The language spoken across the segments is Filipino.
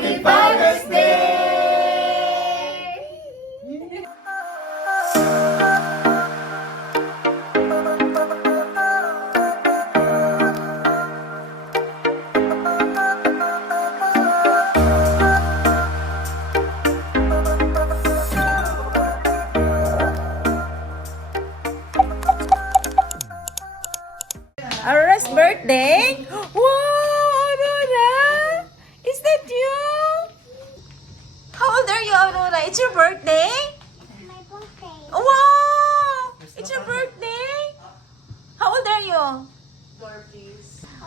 Happy Father's Day! Aurora's birthday? Wow, Aurora! Is that you? How old are you, Aurora? It's your birthday? My birthday. Wow! It's your birthday? How old are you?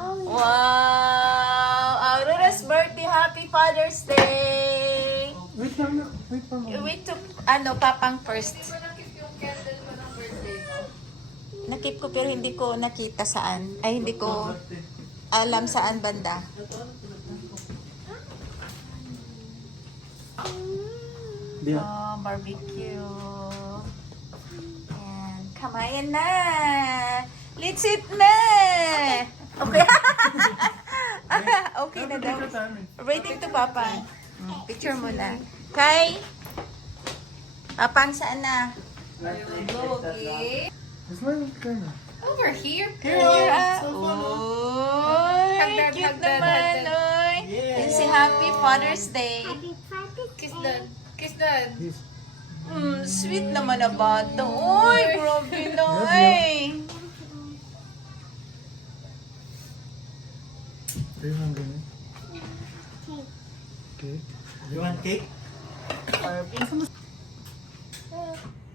Oh, Wow! Aurora's birthday. Happy Father's Day! Wait lang, wait for me. Wait to, papang first. Nakip ko pero hindi ko nakita saan. Ay, hindi ko alam saan banda. Oh, barbecue. Ayan. Kamayan na. Let's eat na. Okay. Okay na daw. Rating to Papa. Picture mo na. Kay Papang saan na? Okay. Smile ka na. Over here. Here, Oy, Hagdan, cute hagdan, naman, hagdan. oy. Yan si Happy Father's Day. happy Father's Kiss Day. dad. Kiss dad. Yes. Sweet naman na bata. Uy, grabe na, ay. Tayo lang ganun. Okay. You want cake?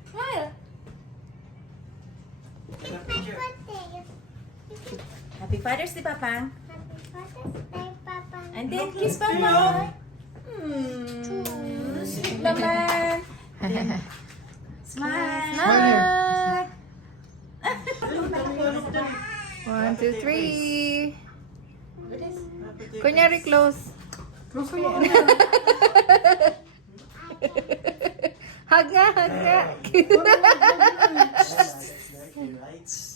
Smile. Birthday. Happy Father's Day, Papang. Happy Father's Day, Papa. And then, kiss Papa. Sweet naman. Smile. One, two, three. Kunyari close. Close na lang. Hug nga, hug nga.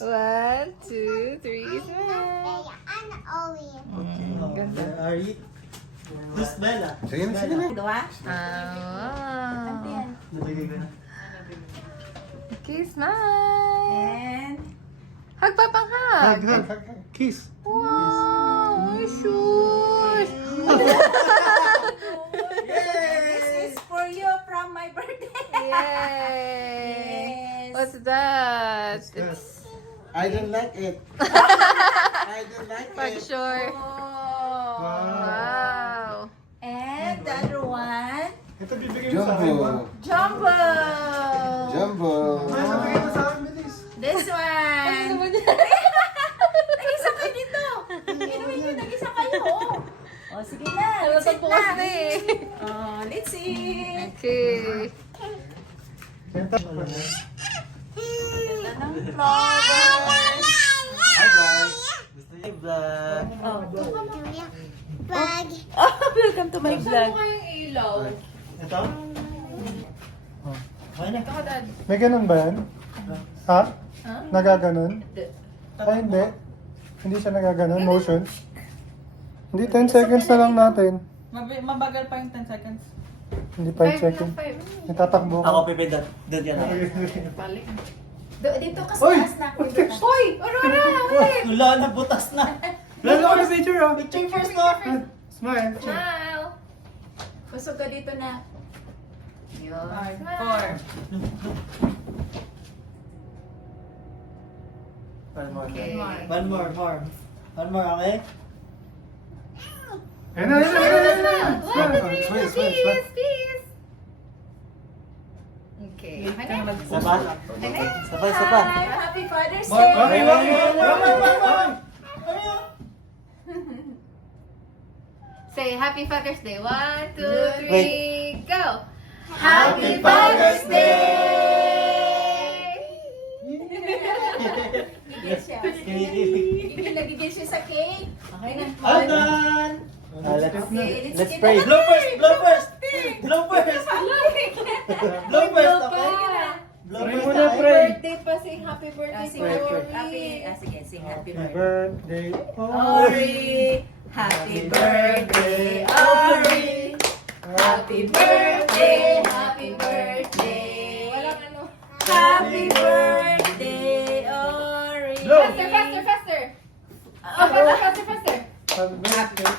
One, two, three. Smile. And Oreo. Ganda. Are you? Who's Bella? Sige na, sige na. Dua. Ah. Nalagay ko na. Okay, smile. And, Hug, papang hug. Hug, hug, hug. Kiss. Wow, shoes. this is for you from my birthday. Yay. Yes. What's that? Yes. I don't like it. I don't like Pag it. sure. Oh. Wow. And the other one, Ito bibigay mo sa akin. Jumbo. Jumbo. Jumbo. Ay, sabigay mo sa akin, bilis. This one. Nag-isa kayo dito. Inuwi nyo, nag-isa kayo. Oh, sige na. Let's eat Bukas na na. eh. Oh, let's eat. Okay. Kenta. Ganda ng flowers. Hi guys. Gusto niyo vlog? Oh, Bag. oh, welcome to my vlog. kayong ilaw? Ito? Oh. Okay na. Ako, dad. May ganun ba yan? Ha? Nagaganon? Ay, hindi. Hindi siya nagaganon. Motion. Hindi, 10 seconds na lang natin. Mabagal pa yung 10 seconds. Hindi 5 seconds. Itatakbo Ako ko. pipi dad. Dad yan. Balik. Dito kasi Uy! taas na. Dito na. Hoy! Aurora! Wait! Wala na, butas na. Lalo ko na picture ah. Picture first mo. Smile. Smile! Busog ka dito na. Yun. 4. Okay. One more. One more, okay? Ayun na, ayun na, ayun na, ayun na. One, two, three, Smile, smile, smile. peace! Okay. Okay na. Isa pa? Isa pa. Hi, Happy Father's More. Day. Okay, one. Say Happy Father's Day. 1, 2, 3, go! Happy Father's Day! Gigil siya. Nagigil siya sa cake. Okay na. All done. Okay, Let's get pray. the- Blow first. Blow first, okay? Blow Pray first, muna, okay? pray. Birthday pa, say happy birthday Sing to happy, Ori. sige, sing happy Happy birthday. birthday. Ori, happy birthday, Ori. Happy birthday, happy birthday. Walang ano. Happy birthday, Ori. Faster, faster, faster. Oh, faster, faster, faster. Happy birthday.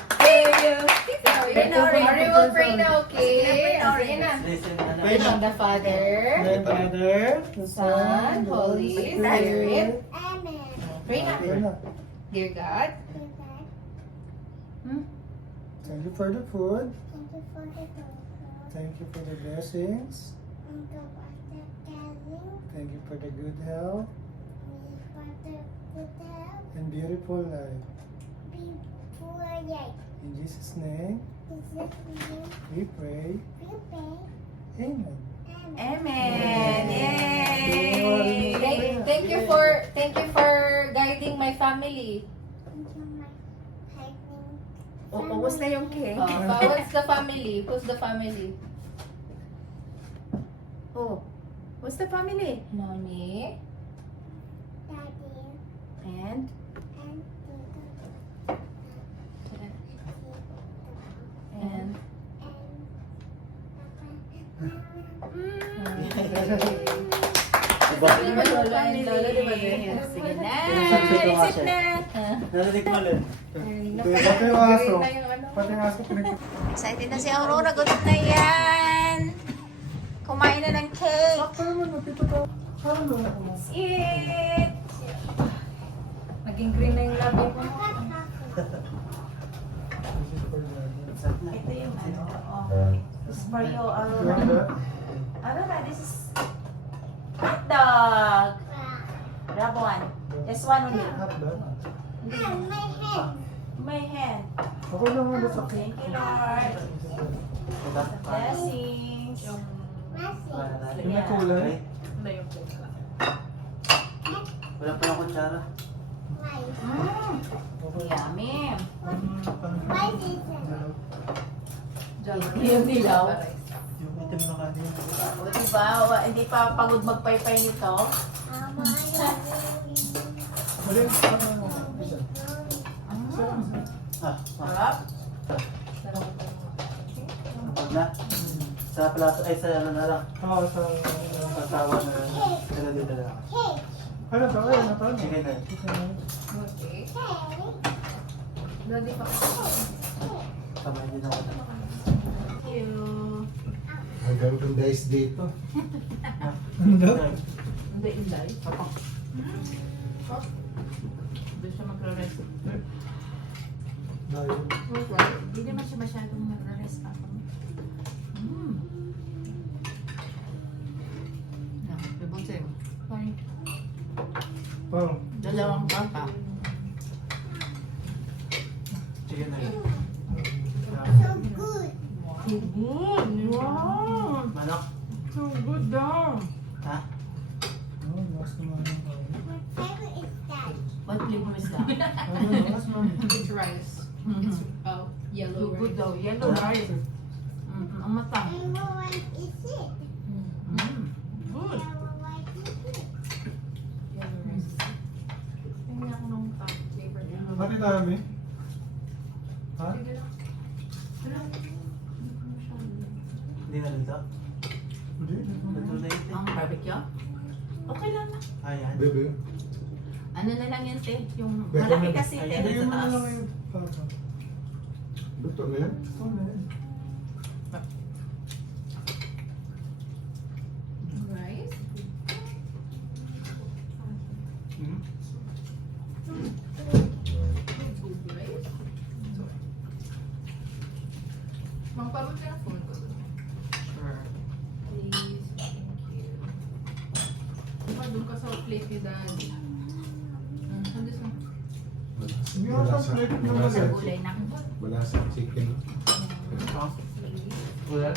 Ari will pray now, okay? Sige na. Listen, Pray from the Father, Then Father, the Son, Holy Spirit. Amen. Pray na. Amen na. Dear God, Thank you for the food. Thank you for the food. Thank you for the blessings. Thank you for the caring. Thank you for the good health Thank you for the good health. and beautiful life. Before yet. In Jesus' name, This is you. we pray. We pray. Amen. Amen. Yay! thank you for guiding my family. Thank you, my hiding. Ubus na yung cake. What's the family? Who's the family? Oh, who's the family? Mommy, Daddy. And? And And? Lolo and Lolo, di ba? Sige na. Isip na. Narinig mo ulit. Pati yung aso. Pati yung aso pinag- Excited na si Aurora. Gutom na yan. Kumain na ng cake. Sakto naman, napito ka. Parang wala ko mo. Eat. naging green na yung labi mo. Ito yung ano. This is for you, Aurora. Aurora, this is hot dog. Grab one. Just one only. my head. My hand. Ako lang ang nasa Thank you, Lord. Blessings. Mercy. Yung may kulay. Wala pa lang kutsara. Why? Yummy. Why is it? Yung dilaw. Yung itim na kanina. O diba, hindi pa pagod magpaypay nito. Mali, ano, isa. Ah, Sarap. kapag na. Sa plato, ay sa ano na lang. Oo, sa... Sa tawa na sila dito lang. Cake. Ano to? Ayun, ano to? Sige na. Okay. Cake. Lodi pa. Kamay din ako. Thank you. Hanggang kang guys dito. Ano daw? Hindi, inday. Doon siya magre-rest. Dahil. Hindi naman siya masyadong magre-rest ako. Bibunsin. Wow. Dalawang papa. Sige na. So good. Good. Wow. Manok. So good daw. Ha? Oh, mas naman ang tao. My favorite is that. What flavor is that? Ano, mas naman. It's rice. Oh, yellow So good rice. daw. Yellow rice. Ang matang. And what one is it? Good. And what one is it? Yellow rice. Tingnan ko nung flavor niya. Pati dami. Ha? Hindi na dito. Hindi. Luto na ito. Ang barbecue? Okay lang na. Ayan. Bebe. Ano na lang yan, te? Yung Bacon malaki na- kasi, te, Ayan, Bigyan sa mo na taas. lang yung papa. Luto na yan. Oo na yun. Rice. Hmm? Good rice. Magpabot ka ng phone ko. Sure. Please. Thank you. Diba, doon ka sa plate ni Daddy. Andun sa... Hindi ako sa plate na Wala Sa sa, gulay na. wala sa chicken. Wala.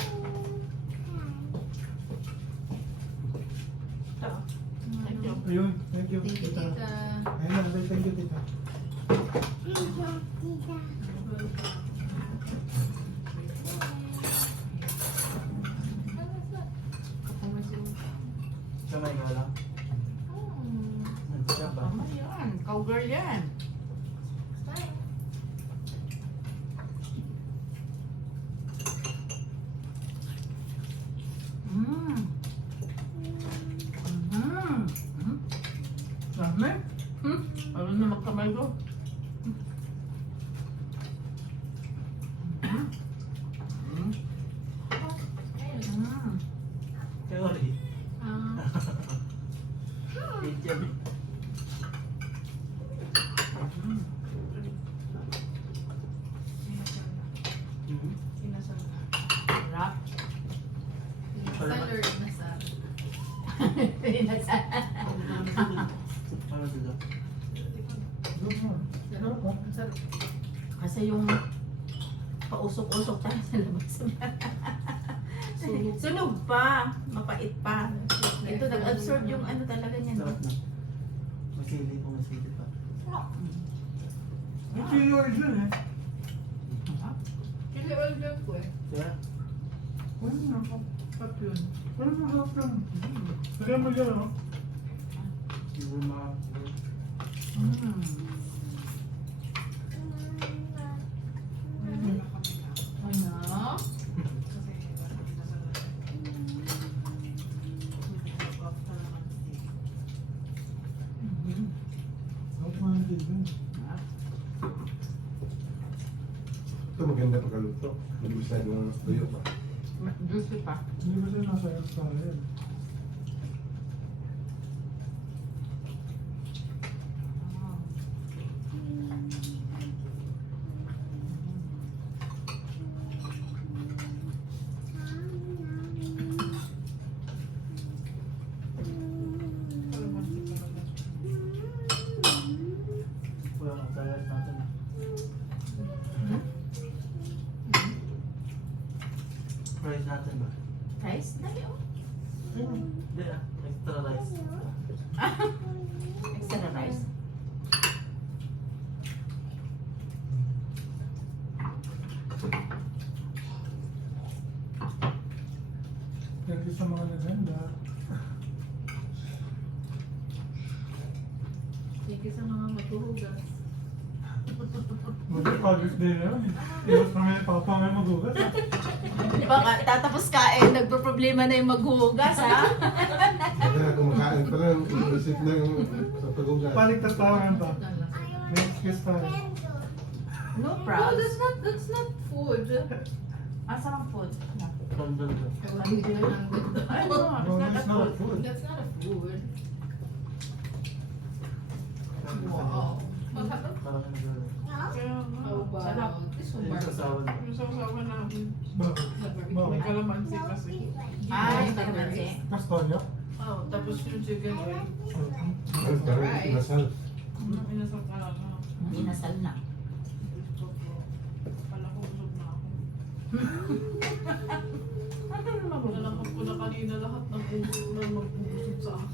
Thank you. Ayun, thank you. Thank you, tita. tita. Ayun, thank you, tita. Kamay ka lang. Nandiyan ba? Tama yan. Cowgirl yan. Ay ko. Theory. Ah, Picture. Sinasal. Sarap. salad na sa. Ano dito? Good mo. Sarap ah. Sarap. Kasi yung pausok-usok tayo sa labas. Sunog pa. Mapait pa. Ito nag-absorb yung ano talaga niya. No? Sarap na. Masili po, masili pa. Ang chili oil dyan eh. Chili oil dyan ko eh. Kaya, Ano na ako? Pap yun. Ano na sarap yan? Lagyan mo dyan ano? siguro mga... Ano? Sarap mo yung chili. Ito maganda pagkaluto. Hindi masyadong tuyo pa. Juicy pa. Hindi ba siya nasa air fryer? Wala mga salad natin. Rice natin ba? Rice? Dali oh. Hindi ah, extra rice. Extra rice. Thank you sa mga naganda. Thank you sa mga maghuhugas. Mag-college day na yun. Iwas na may papa may magugas. Di ba tatapos kain, nagpo-problema na yung maghuhugas ha? Kaya na kumakain pa lang, isip na yung sa pag-ugat. Paligtas tayo ngayon pa. Dala. May excuse tayo. No No, proud. that's not food. Asa ang food? Random ka. Ewan ko na lang ganda. No, it's not food. That's not a food. Wow. Masarap. Parang nag-random. How about this one? Yung sasawa na. Yung sasawa namin. Bakit? May kalamansi kasi. Ay, kalamansi. Pastorya? Oh, tapos yung chicken oil. Ang parang inasal. Inasal ka lang. Inasal na. Pala ko usog na ako. Nalangkap ko na kanina lahat ng puso na magbubusog sa akin.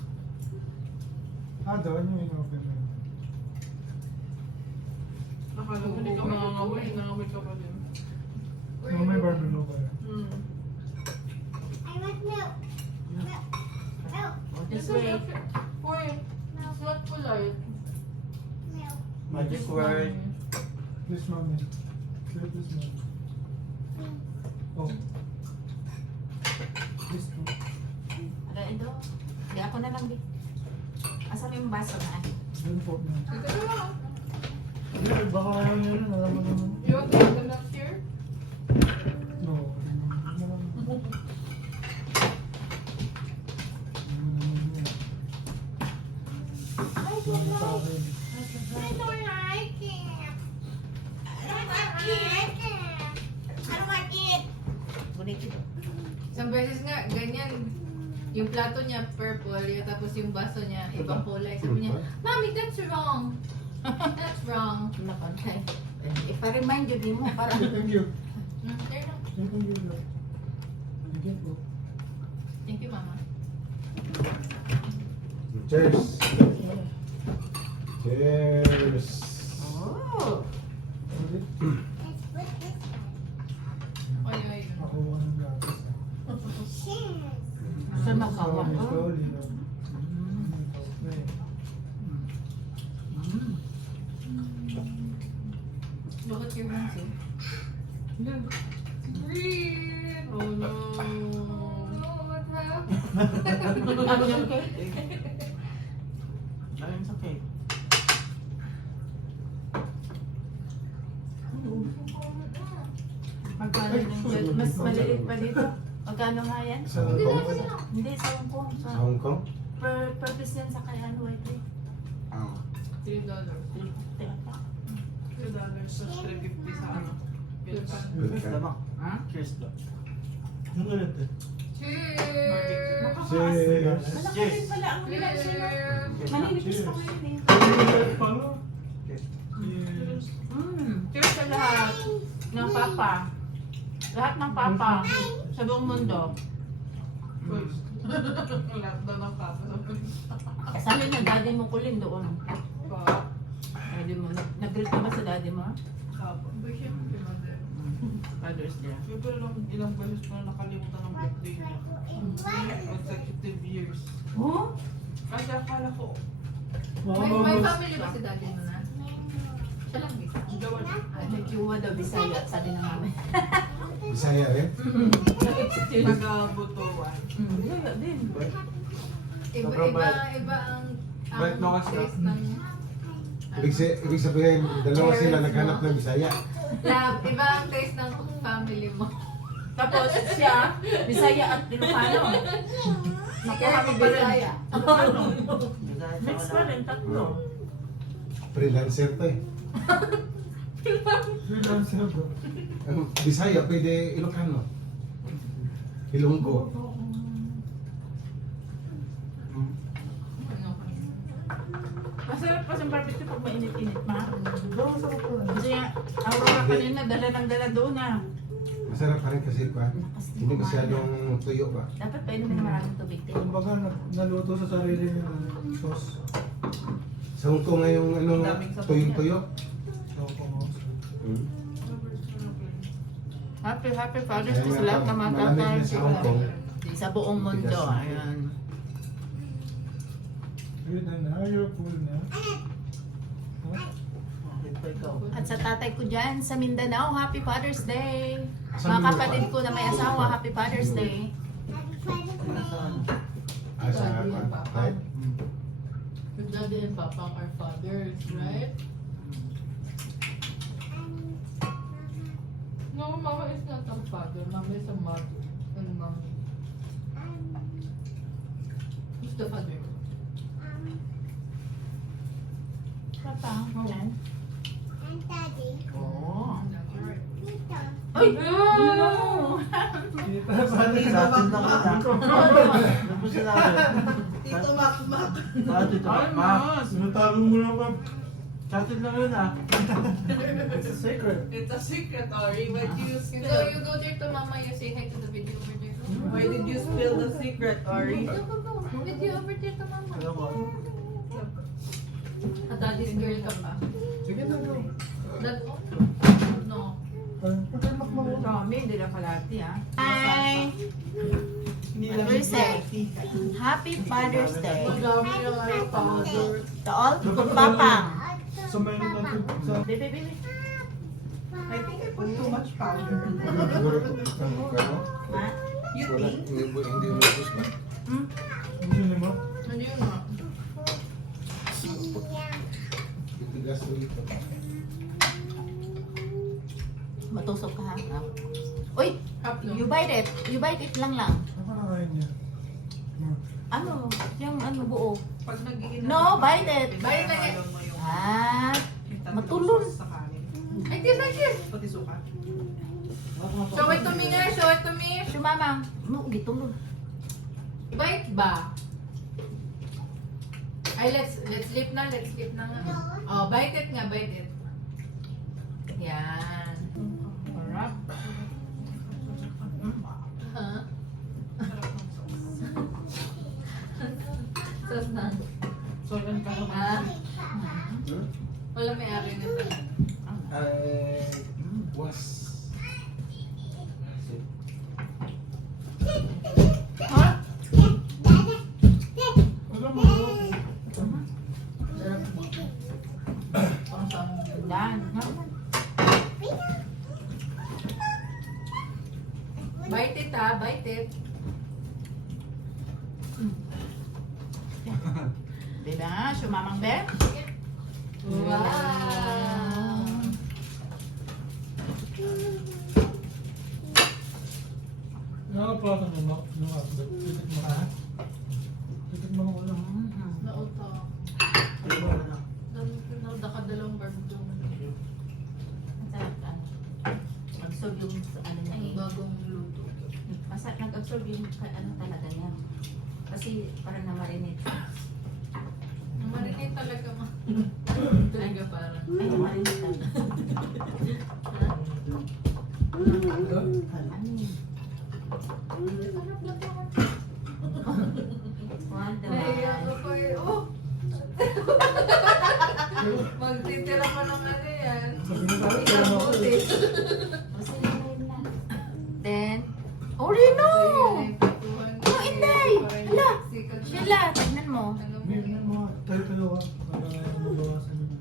Ah, doon yung in-open na yun. Nakala ko hindi ka mangangamoy, nangangamoy ka pa din. Oh, may barbecue pa yun. Hmm. I want milk. Milk. Milk. This way. Uy, it's not polite. Milk. Magic word. Please, mommy. Please, mommy. Oh. Please, po. Ano ito? Hindi ako na lang. Asan yung baso na? Doon po. Ito na lang. Hindi, baka ayaw niyo rin. Alam mo naman. You want to have the milk here? No. Ano naman. Ano naman yan. I Ano don't sa like akin? I don't like it. I don't like it. I don't like it. Gunit ito. Isang beses nga, ganyan. Yung plato niya purple, yung tapos yung baso niya ibang kulay. Sabi niya, Mommy, that's wrong. That's wrong. Nakontay. If I remind you, di mo parang... Thank you. There na. Thank you. Thank you. Thank you, Mama. Cheers! Cheers! Oh! Ulit. Let's put this Ay, ay. Ako ang gatas. cheers. Saan makawa? Slowly. Look at your hands, eh. Breathe! Oh no. Oh, what happened? Ano yung cake? Ayun sa cake. Magkano yung mas maliit pa dito? Magkano nga yan? Sa Hong Kong? Hindi, sa Hong Kong. Sa Hong Kong? Per piece yan sa kaya ano, white tea. Ah. $3. $3 sa 350 sa ano. Philippines. Ha? Cheers daw. Cheers! Malaki rin pala ang ulan sila. Maninipis pa ko yun eh. Cheers sa lahat ng papa. Lahat ng papa sa buong mundo. Lahat daw ng papa. Sabi na daddy mo kulin doon. Daddy mo, nag-greet ka ba sa daddy mo? Father's Day. Siyempre lang ilang beses ko na nakalimutan ng birthday niya. Consecutive years. Oh? Kasi akala ko, May family ba si daddy mo na? Siya lang bisa. Nagkiwa daw Bisaya, sabi na namin. Bisaya rin? taga-butuan. Bisaya din. Iba ang Bait mo kasi. taste ng Ibig sabihin, dalawa sila naghanap ng Bisaya. love. Iba ang taste ng family mo. Tapos siya, Bisaya at Ilocano. Nakuha mo Bisaya. Mix pa rin, tatlo. Freelancer to eh. Ang Bisaya, pwede Ilocano. Ilonggo. Masarap pa sa barbecue pag mainit-init, ma. Kasi Aurora kanina, dala ng dala doon ah. Masarap pa rin kasi pa. Hindi masyadong tuyo ba? Dapat painumin ng maraming tubig din. Kumbaga, naluto sa sarili niya sauce. Sa Hong Kong ngayong ano, tuyong-tuyo. So, kung Happy Father's Kaya Day sa nga, lahat ng mga malamig tatay. na sa Hong Kong. Sa buong mundo, ayan. Good na na, you're cool na. At sa tatay ko dyan, sa Mindanao, Happy Father's Day. Saan Mga mo kapatid lupa? ko na may asawa, Happy Father's Day. Ah, sa right? Your daddy and papa are fathers, right? No, mama is not a father. Mama is a mother. And mommy. Who's the father? Papa, yan. Oh. Ay! No! Sa atin lang kita. Ano po sinabi? Tito Mac. Sa atin Ay, Ma. mas. Sinatago mo na ba? Sa atin lang yun ah. It's a secret. It's a secret, Ori. Why did you So spill? you go there to mama, you say hi to the video over there. Why did you spill the secret, Ori? Go. Video over there to mama. Ano ko? A daddy's girl ka pa. Sige na, go. That, no. Pagkamak mo. Tommy, hindi na kalati ah. Hi! Father's Day. Happy Father's Day. Madami yung ano, powder. To all papang. So, meron natin sa... Baby, baby. I think I put too much powder. Siguro kung ano? Ha? You Wala, think? hindi umubos ba? Gusto mo? Ano yun nga? Titigas ulit. Matusok ka ha? Uy! Up no? You bite it. You bite it lang lang. Ano na kain niya? Ano? Yung ano buo. Pag nagiging No, bite it. Bite like it. mo yung Ah! tatlong Matulon. sauce sa kanin. I did like it. Pati suka. Show it to me nga. Show it to me. Sumama. No, gitulog. Bite ba? Ay, let's flip na. Let's flip na nga. Oh, bite it nga. Bite it. Yan. Alright. Huh? Sos na. So, yun ka Ah? Wala may ari na talaga. I was... Ha? Wala mo. Pang sa Dan. Bite it ha. Bite it. Diba? Sumamang be? Wow. plato mo? Titik mo na. Titik mo na. Nauta. Nakadalawang barbecue. Absorb yung ano niya eh. Bagong luto. Masarap nag-absorb yung ano talaga niya. Kasi parang na-marinate. Marinate talaga ma. Talaga parang. Ay, na-marinate talaga. Naiiyak ko pa eh. Oh! Magtitira pa ng ano yan. Isang buti. Then, Orino! Oh, Inday! Hala! Sheila, tignan mo. Tayo ka. Para mabawasan yung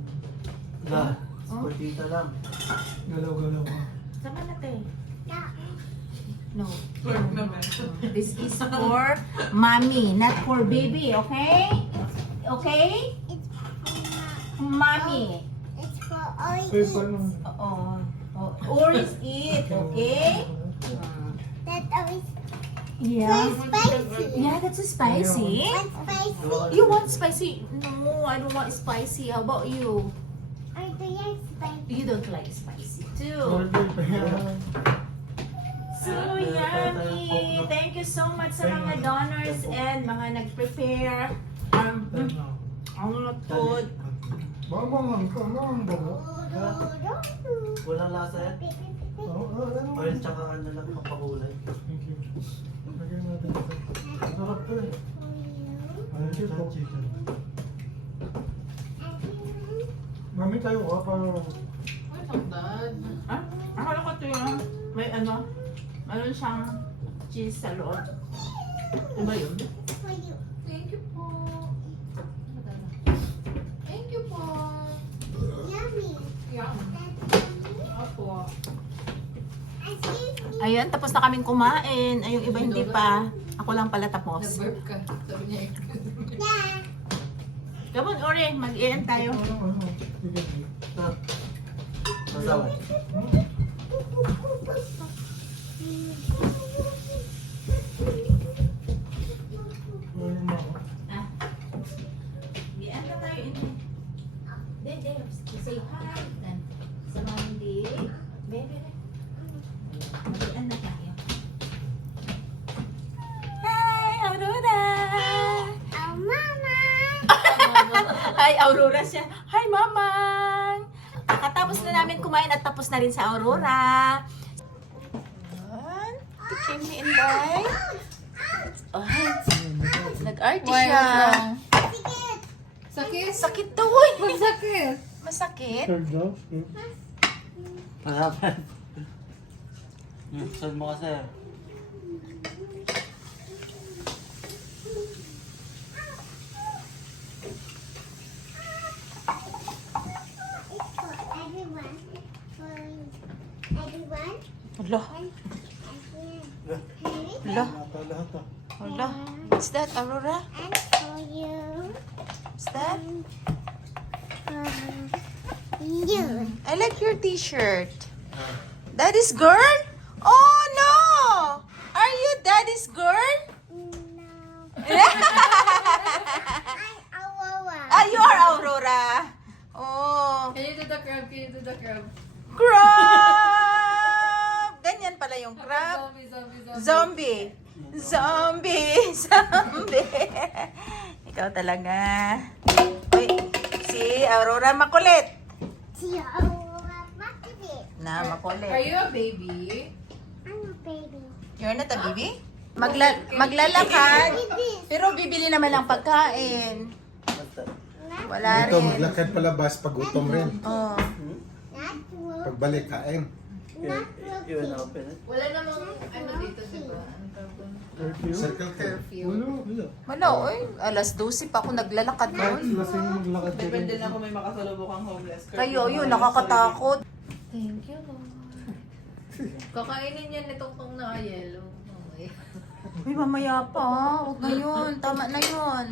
Na, sportita lang. galaw-galaw ka. Sama natin. No. Work naman. This is for mommy, not for baby, okay? Okay? Mommy. It's for all Ay, paano? Oo. Or is it, okay? that always Yeah. spicy. Yeah, that's spicy. One spicy. You want spicy? No, I don't want spicy. How about you? Or do you spicy? You don't like spicy too. Order pa yan. So yummy! Thank you so much sa mga donors and mga nag-prepare. Ang food. Mamangang ka, mamangang ka. Walang lasa yan. Ano? Oil tsaka ano lang kapagulay. Thank you. Lagyan natin ito. Masarap to eh. Ayun siya po. Chicken. Mami tayo ka para... Where's ang dad? Ah? Akala ko ito yung may ano? Meron siyang cheese sa loob. Ano ba yun? For you. Thank you po. Thank you po. Yummy. Yum. Opo. Excuse me. Ayun, tapos na kaming kumain. Ay, yung iba hindi pa. Ako lang pala tapos. Nag-burp ka. Sabi niya eh. Yeah. Come on, Ore. Mag-ian tayo. Ano? Sige. Na. Masawa. Ayun mo ako. Ah. Mag-ian na tayo. Dede, say hi. Then, sa Mandi. Bebe. Mag-ian na tayo. Hi, Aurora! Oh, Mama. Hi, Aurora siya. Hi, Mamang! Kakatapos na namin kumain at tapos na rin sa Aurora. Ayan. Tikim ni Inday. Ay, nag-arte siya. Sakit? Sakit daw, uy. Masakit. Masakit? Third daw. Harapan. Saan mo kasi? For everyone. For everyone. Hala, And hala, Lahat ah. hala. What's that, Aurora? for you. What's that? For you. I like your t-shirt. Daddy's girl? Oh, no! Are you daddy's girl? No. I'm Aurora. Ah, you are Aurora. Oh. Can you do the crab? Can you do the crab? Crab! Ganyan pala yung crab. Zombie. Zombie. Zombie. Ikaw talaga. Uy, si Aurora makulit. Si Aurora Makilit. Na, Are makulit. you a baby? I'm a baby. You're not a baby? Maglalakad. Pero bibili naman ng pagkain. Basta. Wala Dito, rin. maglakad palabas pag gutom rin. Oh. Not work. Pagbalik, kain. Not Yun working. open it. Wala namang ano dito, di ba? Ano tawag doon? Curfew? Circle K. Curfew. Wala. Wala, oy. Alas 12 pa ako naglalakad Kahit doon. lasing maglakad ka Depende rin. na kung may makasalubukang homeless. Kayo, yun, nakakatakot. Thank you, Lord. Kakainin yan nitong tong na yellow. Okay. Uy, mamaya pa. Huwag na yun. Tama na yun.